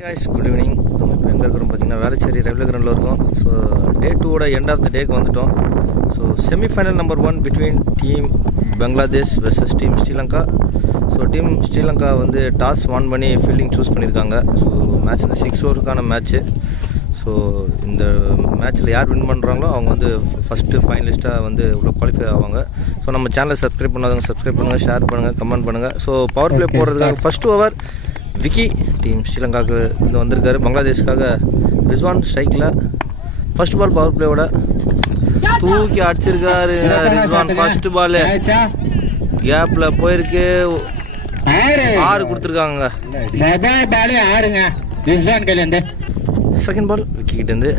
guys, good evening. நம்ம இப்போ எங்கே இருக்கிறோம் பார்த்தீங்கன்னா வேளச்சேரி ரயில்வே கிரவுண்டில் இருக்கோம். ஸோ டே 2ஓட எண்ட் ஆஃப் த டேக்கு வந்துட்டோம். So semifinal number 1 between team Bangladesh versus team Sri Lanka. So team Sri Lanka வந்து டாஸ் வான் பண்ணி ஃபீல்டிங் சூஸ் பண்ணியிருக்காங்க. ஸோ மேட்ச் வந்து 6 ஓவருக்கான மேட்ச்சு. ஸோ இந்த மேட்ச்சில் யார் வின் பண்ணுறாங்களோ அவங்க வந்து ஃபஸ்ட்டு ஃபைனலிஸ்ட்டாக வந்து உள்ள குவாலிஃபை ஆவாங்க. ஸோ நம்ம சேனலை சப்ஸ்கிரைப் பண்ணாதவங்க சப்ஸ்கிரைப் பண்ணுங்கள், ஷேர் பண்ணுங்கள், கமெண்ட் பண்ணுங்கள். ஸோ பவர் பிளே போடுறதுக்காக ஃபஸ்ட் ஓவர் விக்கி டீம் ஸ்ரீலங்காவுக்கு இங்கே வந்திருக்காரு. பங்களாதேஷ்காக ரிஸ்வான் ஸ்ட்ரைக்கில் ஃபர்ஸ்ட் பால் பவர் பிளேயோட தூக்கி அடிச்சிருக்காரு ரிஸ்வான். ஃபர்ஸ்ட் பால் கேப்பில் போயிருக்கு, 6 கொடுத்துருக்காங்க. செகண்ட் பால் விக்கி கிட்டேருந்து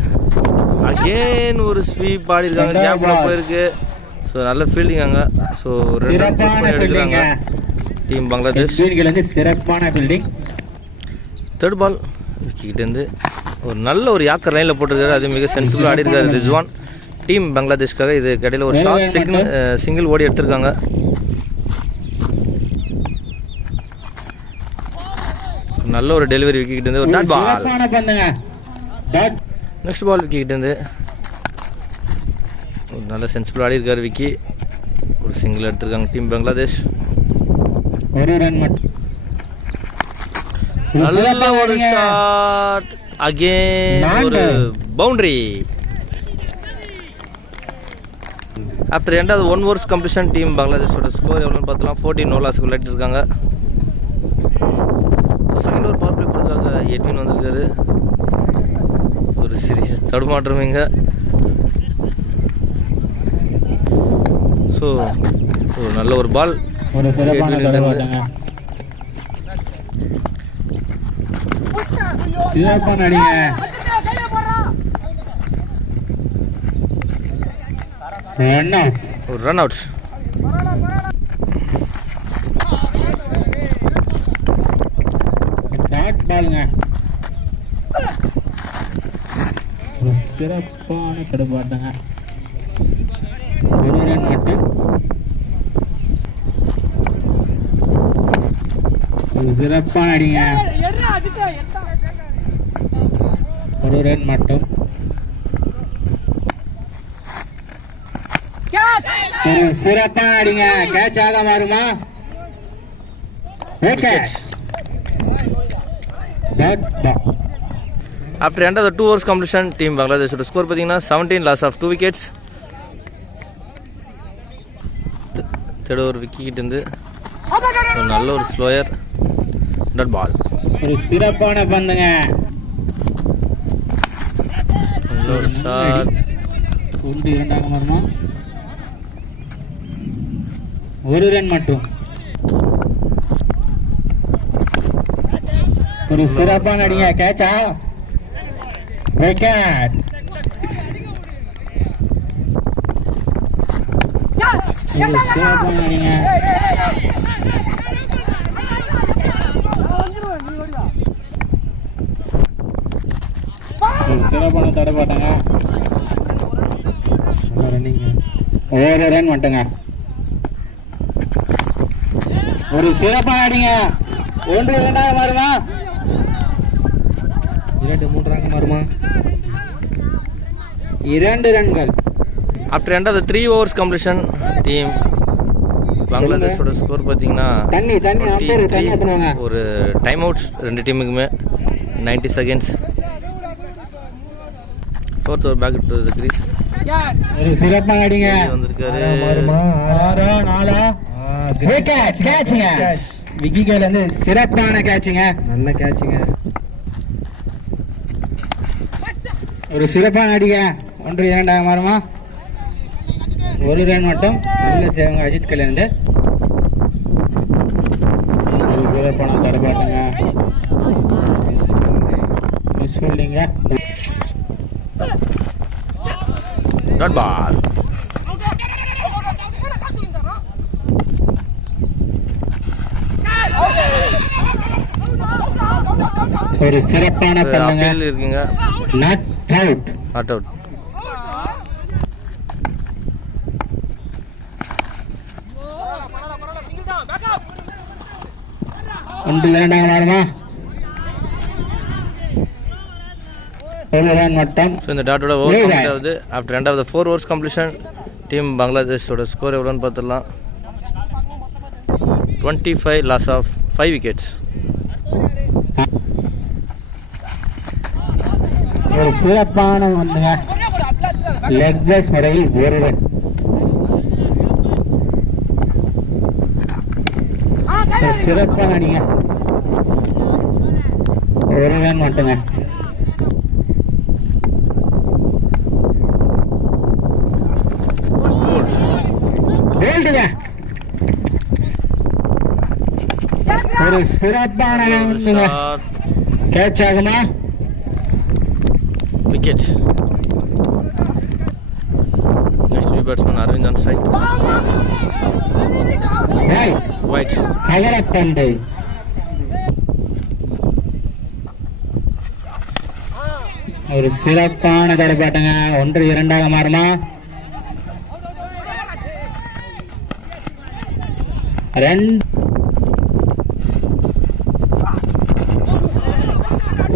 அகெயின் ஒரு ஸ்வீப் ஆடி இருக்காங்க, கேப்பில் போயிருக்கு. ஸோ நல்ல ஃபீல்டிங் அங்கே. ஸோ 2 ரன் புஷ் பண்ணி எடுக்கிறாங்க டீம் பங்களாதேஷ். சிறப்பான ஃபீல்டிங். தேர்ட் பால் விக்கிட்டேருந்து ஒரு நல்ல ஒரு யாக்கர் லைனில் போட்டிருக்காரு. அது மிக சென்சிபிளாக ஆடி இருக்காரு ரிஸ்வான் டீம் பங்களாதேஷ்காக. இது கடையில் ஒரு ஷார்ட் சிங்கிள் ஓடி எடுத்திருக்காங்க. நல்ல ஒரு டெலிவரி விக்கிட்டேருந்து ஒரு டாட் பால். நெக்ஸ்ட் பால் விக்கிட்டேருந்து ஒரு நல்ல சென்சிபிள் ஆடி இருக்காரு விக்கி. ஒரு சிங்கிள் எடுத்திருக்காங்க டீம் பங்களாதேஷ். நல்ல ஒரு ஷாட், அகைன் ஒரு boundary. After end of 1 overs completion team பங்களாதேஷோட ஸ்கோர் எவ்வளோன்னு பார்த்தலாம். 14 நோ லாஸ்க்கு விளையாட்டு இருக்காங்க. So second over power play போகிறதுக்காக 18 வந்திருக்காரு. ஒரு சிறிய தடுமாற்றம் இங்கே. ஸோ ஒரு நல்ல ஒரு பால் சிறப்பான அடிங்க. ஒரு ரன் அவுட். டாட் பாலுங்க. ஒரு சிறப்பான தடுப்பாட்டங்க. ஒரு ரன் மட்டும். ஒரு சிறப்பான அடிங்க. ஒரு ரன் மட்டும். ஒரு சிறப்பான அடிங்க. கேட்ச் ஆக மாறுமா? After end of 2 overs completion team பங்களாதேஷோட ஸ்கோர் பார்த்தீங்கன்னா 17 loss of 2 wickets. Third over Vicky கிட்ட இருந்து நல்ல ஒரு ஸ்லோயர் டாட் பால். ஒரு சிறப்பான பந்துங்க. நல்ல ஒரு ஷாட். 1-2 வருமா? ஒரு ரன் மட்டும். ஒரு சிறப்பான அடிங்க. கேட்சா? விக்கெட். ஒரு சிறப்பான அடிங்க. சிறப்பான தடப்பாட்டங்க. ஒரு ரன் மட்டுங்க. ஒரு சிறப்பான அடிங்க. 1-2 மாறுமா? 2-3 மாறுமா? 2 ரன்கள். After end of 3 overs completion team பங்களாதேஷோட ஸ்கோர் பார்த்தீங்கன்னா ஒரு டைம் அவுட்ஸ் 2 டீமுக்குமே 90 seconds. Fourth over back to the crease. ஒரு சிறப்பான அடிங்க. வந்திருக்காரு. கேட்ச்ங்க. விக்கி கையில இருந்து சிறப்பான கேட்ச்ங்க. நல்ல கேட்ச்ங்க. ஒரு சிறப்பான அடிங்க. 1-2 மாறுமா? ஒரு ரன் மட்டும். நல்ல சேவங்க அஜித் கையில இருந்து. ஒரு சிறப்பான தடப்பாட்டங்க. மிஸ் ஃபீல்டிங்க. Dot ball. ஒரு சிறப்பான பந்துங்க. இருக்குங்க. Not out. Not out. ஒன்று இரண்டாக மாறுமா? ஒரு ரன் மட்டும். ஸோ இந்த டாட்டோட ஓவர் கம்ப்ளீட் ஆகுது. After end of the 4 overs completion team பங்களாதேஷோட ஸ்கோர் எவ்வளோன்னு பார்த்துடலாம். 25 லாஸ் ஆஃப் 5 விக்கெட்ஸ். ஒரு சிறப்பான வந்துங்க லெக் பிளஸ் முறையில் ஒரு ரன். சிறப்பான அடிங்க, ஒரு ரன் மட்டுங்க. போல்டுங்க, ஒரு சிறப்பான கேட்ச் ஆகுமா? Wicket. Next new batsman Arvind on strike. White. அகலப்பந்து. ஒரு சிறப்பான தடுப்பாட்டங்க. 1-2 மாறுமா?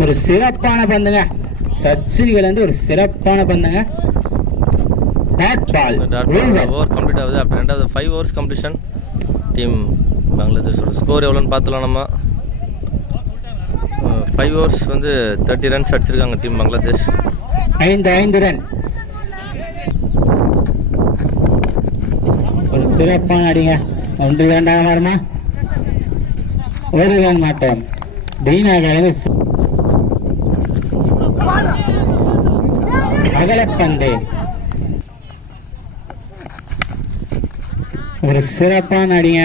ஒரு சிறப்பான பந்துங்க. சச்சினிகள் வந்து ஒரு சிறப்பான பந்துங்க. ஓவர் கம்ப்ளீட் ஆகுது. After end of the 5 overs completion team பங்களாதேஷோட ஸ்கோர் எவ்வளோன்னு பார்த்துலாம். நம்ம 5 overs வந்து 30 runs அடிச்சிருக்காங்க டீம் பங்களாதேஷ். 5 ரன். ஒரு சிறப்பான அடிங்க. 1-2 மாறுமா? ஒரு ரன் மட்டும். தீனாக அகலப்பந்து. ஒரு சிறப்பான அடிங்க.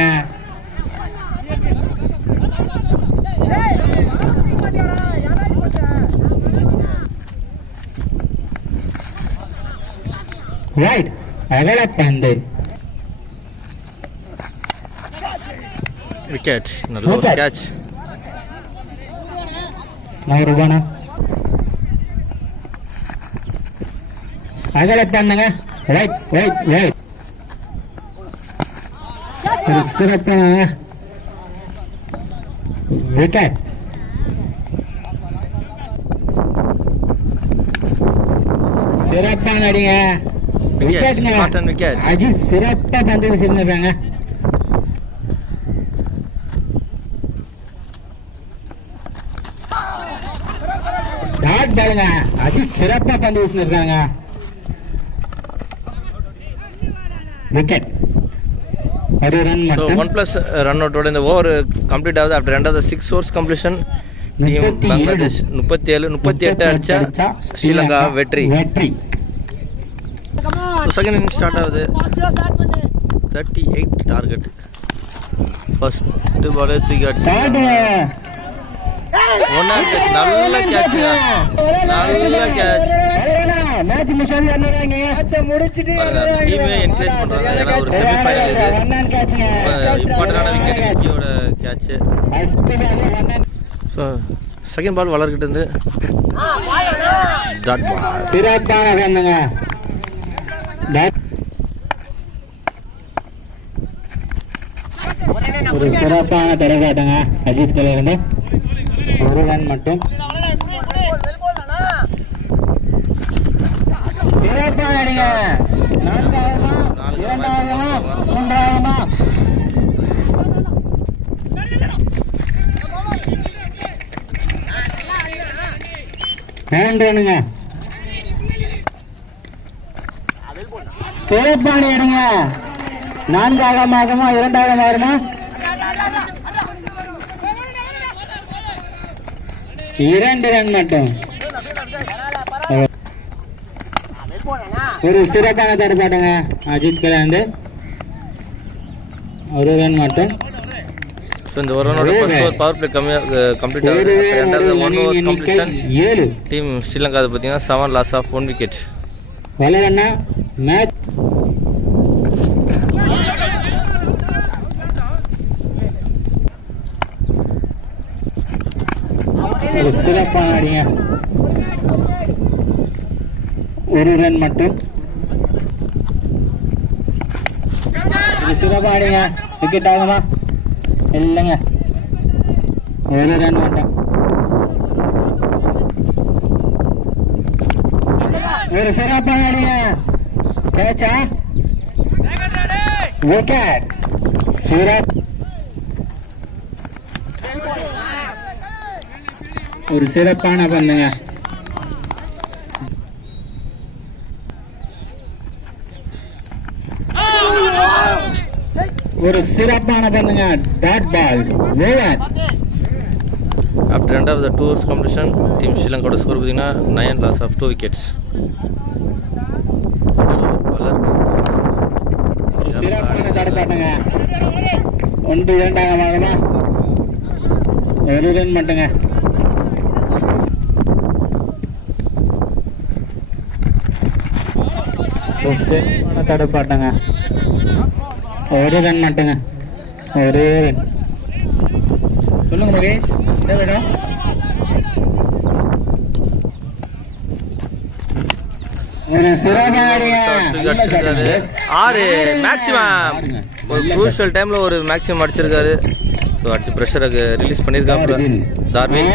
ரைட், அகலப்பந்து. விக்கெட். நல்ல ஒரு கேட்ச். ரூபானா அகலப்பந்துங்க. Right right right. ஒரு சிறப்பான விக்கெட். சிறப்பான அடிங்க. விக்கெட். அஜித் சிறப்பா பந்து வீசிருந்தாங்க. டாட் பாருங்க. அஜித் சிறப்பா பந்து வீசிருக்காங்க. விக்கெட். ஒரு ரன் மட்டும். 1+ ரன் அவுட்டோட இந்த ஓவர் கம்ப்ளீட் ஆகுது. After end of the 6 overs completion team Bangladesh 37-38 அடிச்சா ஸ்ரீலங்கா வெற்றி. செகண்ட் இன்னிங் ஸ்டார்ட் ஆகுது. 38 டார்கெட். ஃபர்ஸ்ட் பால் தூக்கி அடிச்சு ஒன்னாம் கேட்ச். நல்ல கேட்ச். நல்ல கேட்ச். டீமே என்கரேஜ் பண்றாங்க. ஏன்னா ஒரு செமிஃபைனல் இது. இம்பார்ட்டன்டான விக்கெட் இந்தியோட கேட்ச். ஸோ செகண்ட் பால் வளர்கிட்டு இருந்து டாட் பால். சிறப்பான வேணுங்க. ஒரு சிறப்பான தரகாட்டங்க அஜித் இருந்து. ஒரு ரன் மட்டும். சிறப்பான அடிங்க. 4ஆகுமா 2ஆகுமா 3ஆகுமா? ரன்னுங்க. சிறப்பான அடிங்க. 4ஆகுமா 2ஆகுமா வருமா? 2 ரன் மட்டும். ஒரு சிறப்பான தடுப்பாட்டங்க அஜித் இருந்து. ஒரு ரன் மட்டும். ஸோ இந்த ஒரு ரனோட first over power play complete ஆகுது. ரெண்டாவது 1 overs கம்ப்ளீஷன் 7 டீம் ஸ்ரீலங்கா அது பார்த்தீங்கன்னா 7 லாஸ் ஆஃப் 1 விக்கெட். வளரண்ணா மேட்ச். ஒரு சிறப்பான அடிங்க. ஒரு ரன் மட்டும். சிறப்பான அடிங்க. விக்கெட் ஆகுமா? இல்லைங்க. ஒரு ரன் மட்டும். ஒரு சிறப்பான அடிங்க. கேட்சா விக்கெட். ஒரு சிறப்பான பண்ணுங்க. ஒரு சிறப்பான பண்ணுங்க. Dot ball. Over. After end of the 2 overs competition, team Sri Lanka ஓட ஸ்கோர் பார்த்தீங்கன்னா 9 loss of 2 wickets. ஒரு சிறப்பான தடுப்பாட்டுங்க. 1-2 ஆகுமா? ஒரு ரன் மட்டுங்க. தடுப்பாட்டுங்க. ஒரு ரன் மட்டுங்க. ஒரு ரன். சொல்லுங்க மகேஷ், என்ன வேணும்? ஒரு ஆறு மேக்ஸிமம் ஒரு க்ரூஷியல் டைம்ல ஒரு மேக்ஸிமம் அடிச்சிருக்காரு. ஸோ அடிச்சு ப்ரெஷருக்கு ரிலீஸ் பண்ணியிருக்காங்க டார்வின்.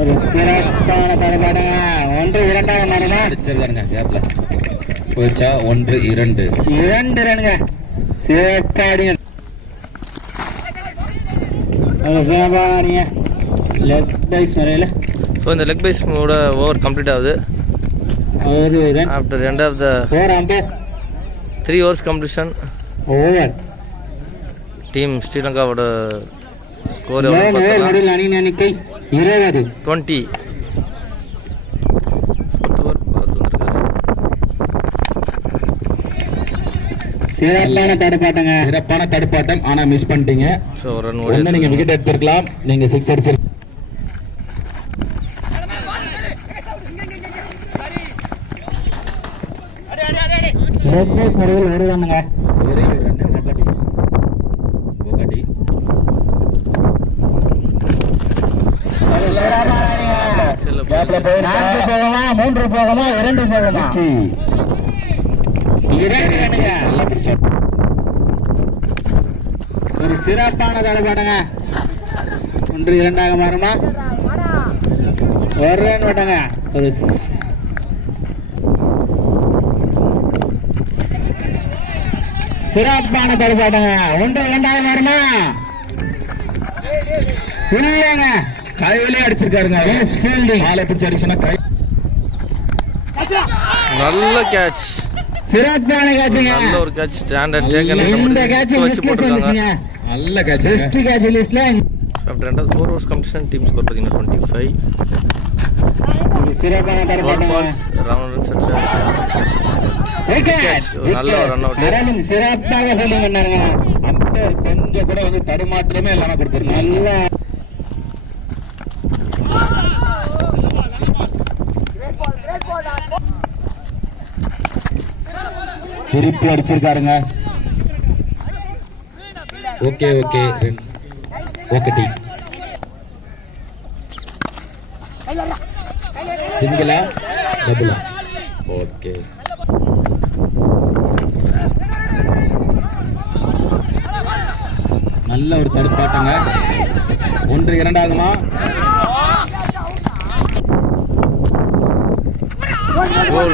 ஒரு சிறப்பான தரப்பாடுங்க. 1-2 அடிச்சிருக்காருங்க. கேப்ல போச்சா 1-2 2 ரன்னுங்க. சிறப்பாடிங்க. சிறப்பாடிங்க. லெக் பைஸ் முறையில். ஸோ இந்த லெக் பைஸோட ஓவர் கம்ப்ளீட் ஆகுது. ஒரு run. After end of the 3 overs completion, over. Team ஸ்ரீலங்காவோட ஸ்கோர் அணி எண்ணிக்கை 20. 20. சிறப்பான தடுப்பாட்டங்க. சிறப்பான தடுப்பாட்டம். ஆனா மிஸ் பண்ணிட்டீங்க. ஸோ ரன் ஒண்ணு நீங்க விக்கெட் எடுத்திருக்கலாம். நீங்க 6 அடிச்சிருக்கீங்க. லெக் பைஸ் முறையில் ஒரு ரன்னுங்க. ஒரே ஒரு ரன். ஒகட்டி கேப்ல போய் 4 போகமா 3 போகமா 2 போகமா? 2 ரன்னுங்க. ஒரு சிறப்பான தடுப்பாட்டங்க. 1-2 மாறுமா? ஒரு ரன் விட்டங்க. ஒரு சிறப்பான தடுப்பாட்டங்க. 1-2 மாறுமா? இல்லைங்க. கைவிலே அடிச்சிருக்காருங்க. ஆளை பிடிச்சி அடிச்சுன்னா கை. நல்ல கேட்ச். சிறப்பான கேட்சுங்க. நல்ல ஒரு கேட்ச். ஸ்டாண்ட் அண்ட் டேக்கன் இந்த கேட்ச் வச்சு போட்டுருக்காங்க. நல்ல கேட்ச். பெஸ்ட் கேட்ச் லிஸ்ட்ல. After end of 4 overs competition, team score பார்த்தீங்கன்னா 25. சிறப்பான தடுப்பாட்டங்க. Round run set. நல்ல ரன் அவுட். சிறப்பாக ஃபீல்டிங் பண்ணாருங்க. அம்பையர் கொஞ்சம் கூட வந்து தடுமாற்றமே இல்லாம கொடுத்துருக்காங்க. நல்ல திருப்பி அடிச்சிருக்காருங்க. Okay okay okay. டீம் சிங்கிளா டபுளா? ஓகே. நல்ல ஒரு தடுப்பாட்டங்க. 1-2 ஆகுமா? Goal.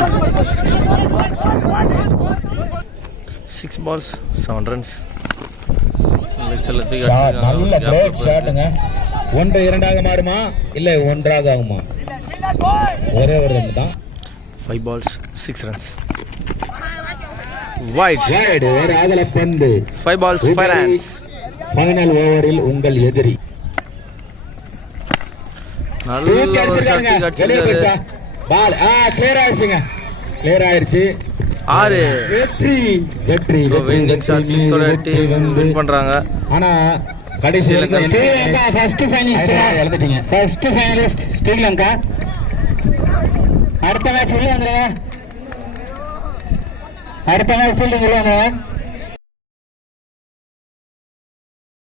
6 balls 7 runs. நல்ல கிரேட் ஷாட்டுங்க. 1-2 மாறுமா இல்ல 1 ஆகுமா? ஒரே ஒரு ரன் தான். 5 balls 6 runs. Wide. ஒரு அகல பந்து. 5 balls 5 runs. ஃபைனல் ஓவரில் உங்கள் எதிரி. நல்ல ஒரு சட்டி அடிச்சிருக்காரு. பால் கிளியர் ஆயிடுச்சுங்க. கிளியர் ஆயிடுச்சு. 6. வெற்றி வெற்றி வின்னிங் ஷாட் 6 ஓட டீம் வின் பண்றாங்க. ஆனா கடைசி ஸ்ரீலங்கா ஃபர்ஸ்ட் ஃபைனலிஸ்ட் எழுதிட்டீங்க. First finalist Sri Lanka. அடுத்த மேட்ச் உள்ள வந்துருங்க. அடுத்த மேட்ச் ஃபீல்டிங் உள்ள வந்துருங்க.